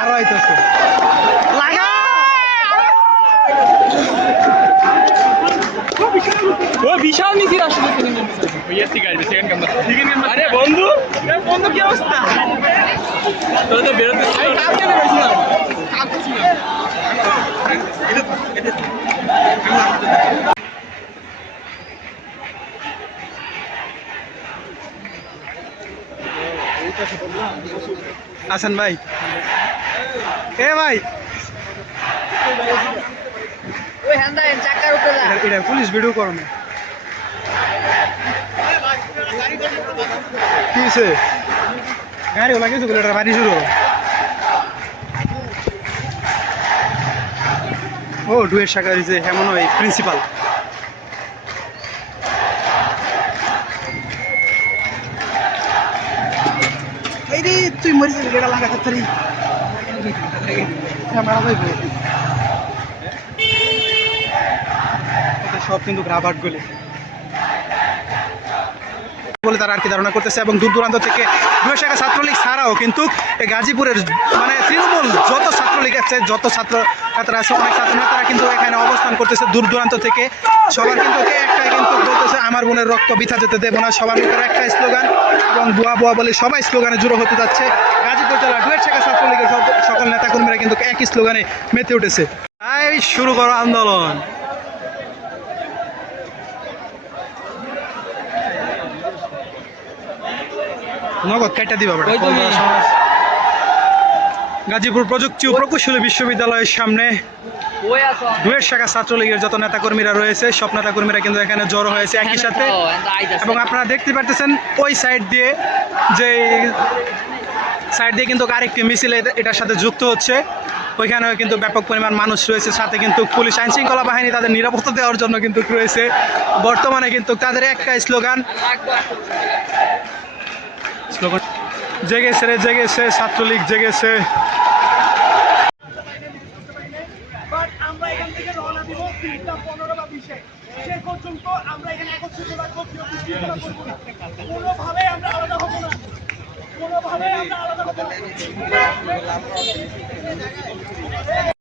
আরো আইতেছে বিশাল মিছিল আসলে আরে বন্ধু বন্ধু কি অবস্থা তোরা তো বেরোতে আছেন ভাই এ ভাই এটা পুলিশ ভিডিও করো না কি হয়েছে গাড়ি ওলা কিছু এটা বাড়ি শুরু ও ডুয়ের শাখা দিয়েছে এমন হয় প্রিন্সিপাল এই রে তুই মরে যাবি এটা লাগা তাড়াতাড়ি মারা যাইব সব কিন্তু গ্রাভাট গুলি বলে তারা আর কি ধারণা করতেছে এবং দূর দূরান্ত থেকে দুই শাখা ছাত্রলীগ ছাড়াও কিন্তু গাজীপুরের মানে তৃণমূল যত ছাত্রলীগ আছে যত ছাত্র নেতারা আছে অনেক ছাত্র নেতারা কিন্তু এখানে অবস্থান করতেছে দূর দূরান্ত থেকে সবার কিন্তু একটাই কিন্তু বলতেছে আমার বোনের রক্ত বৃথা যেতে দেবো না সবার মুখের একটা স্লোগান এবং বুয়া বুয়া বলে সবাই স্লোগানে জুড়ে হতে যাচ্ছে গাজীপুর জেলার দুই শাখা ছাত্রলীগের সকল নেতাকর্মীরা কিন্তু একই স্লোগানে মেতে উঠেছে এই শুরু করো আন্দোলন নগদ কেটে দিবা গাজীপুর প্রযুক্তি ও প্রকৌশলী বিশ্ববিদ্যালয়ের সামনে দুয়ের শাখা ছাত্রলীগের যত নেতাকর্মীরা রয়েছে সব নেতাকর্মীরা কিন্তু এখানে জড়ো হয়েছে একই সাথে এবং আপনারা দেখতে পারতেছেন ওই সাইড দিয়ে কিন্তু আরেকটি মিছিল এটার সাথে যুক্ত হচ্ছে ওইখানেও কিন্তু ব্যাপক পরিমাণ মানুষ রয়েছে সাথে কিন্তু পুলিশ আইন শৃঙ্খলা বাহিনী তাদের নিরাপত্তা দেওয়ার জন্য কিন্তু রয়েছে বর্তমানে কিন্তু তাদের একটা স্লোগান জেগেছে রে জেগেছে ছাত্রলীগ জেগেছে আমরা এখান থেকে রওনা দিব 3:15 বা 20-এ সেই পর্যন্ত আমরা এখানে একত্রিত থাকবো কোনোভাবেই আমরা আলাদা হবো না কোনোভাবেই আমরা আলাদা হবো না